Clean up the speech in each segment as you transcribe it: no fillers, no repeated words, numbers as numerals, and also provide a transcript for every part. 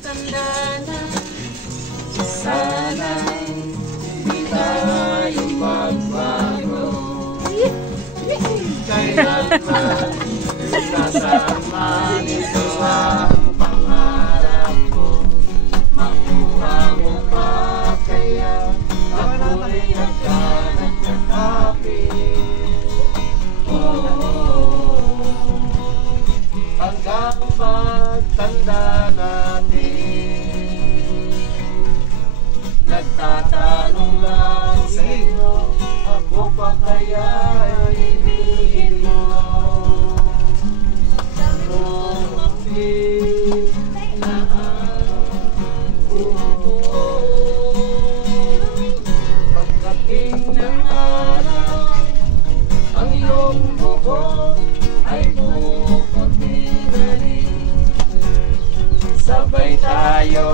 magtanda na. Sana hindi tayo magbago. Kailanman nasama nito ang pangarap ko. Makuha mo pa kaya ako'y nagkanat ng happy. Hanggang magtanda natin, nagtatanong lang sa inyo, ako pa kaya hinihin mo? Lumapit na pagdating ng araw, ang iyong buhok ay puputi na rin. Sabay tayo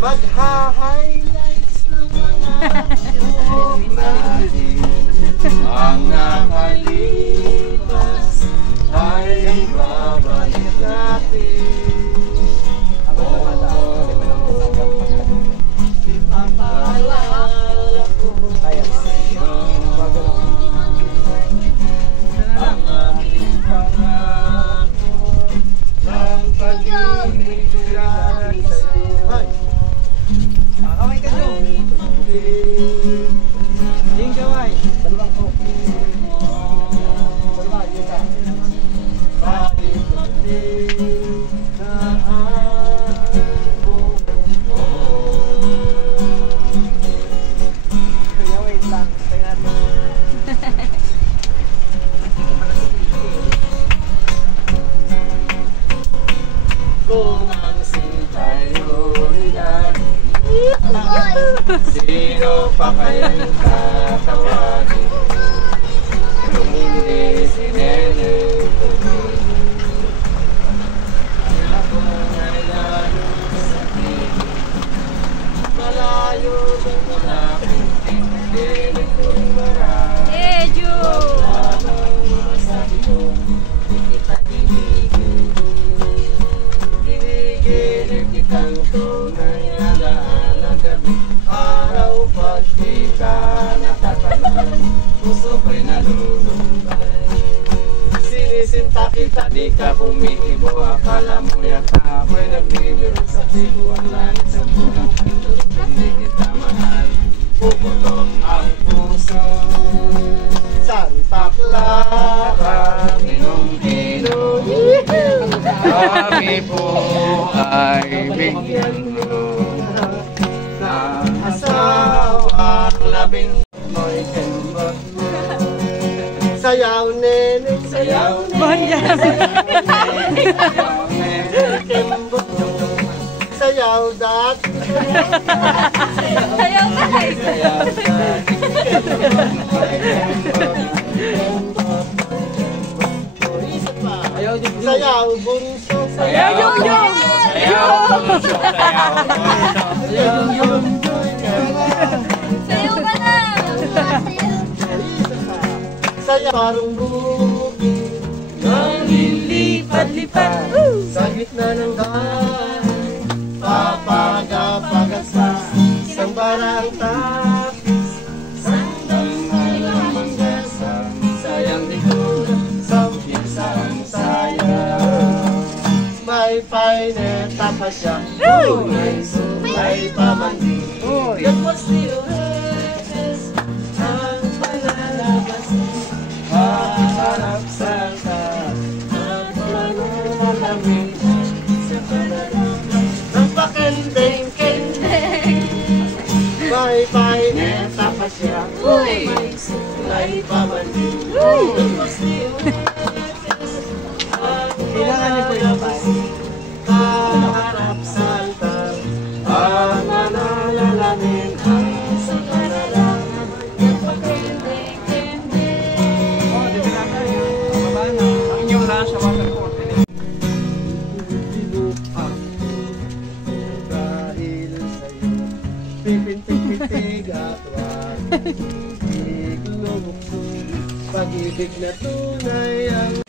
magha-highlights ng mga buhok natin. Ang nakalipas ay babalik natin. Ipapaalala ko sa'yo ang aking pangako ng pag-ibig lang sa'yo. Kamay ka doon. Ding kamay. Dalawang ko. Dalawa, yun ka. Balik-balik na ako. Kaya wait lang. Tayo natin. Kung ang sinta'yo'y dati, sino pa kaya'y tatawagin? Kung hindi si Nene, ako nga'y lalo sa piling. Malayo ng malapit, piling kong marami. Wag lamang masabi ko, di kita dinigil. Dinigil kitang tunay alaala gabi. Araw pag di ka natatanong, puso ko'y nalulumbay. Sinisinta kita, di ka pumiibo. Akala mo yata ako'y nagbibiro sa tiguan langit sa bulang pindot. Hindi kita mahal, puputok ang puso. Santa Clara, Pinong-Pinong, kami po ay bigyan mo ng asawang labing mo'y kembot. Sayaw nene, sayaw nene, sayaw nene, kembot. Sayaw dat, sayaw dat, sayaw dat, sayaw bunso, sayaw yung, sayaw bunso, sayaw yung, sayaw ka na, sayaw parang bukid nang lilipad-lipad sa gitna ng bahay, papagapagat sa isang barang tapis, sandang malang manggasang sayang likuran, sampisang sayang. May paineta pa siya, may sumay pa man din. That was the oasis, ang panalabas, harap sa taas, at malamig sa panalabas ng pakendeng-kendeng. May paineta pa siya, may sumay pa man din. That was the oasis, ang panalabas, harap sa altar, ang manalalamin ang sa panalangin ng pakendeng-kendeng. Oh, dito na tayo. Baba na. Ang inyong lang sa waterfall. Dahil sa'yo, pipintig-pintig at wag. Pag-ibig na tunay ang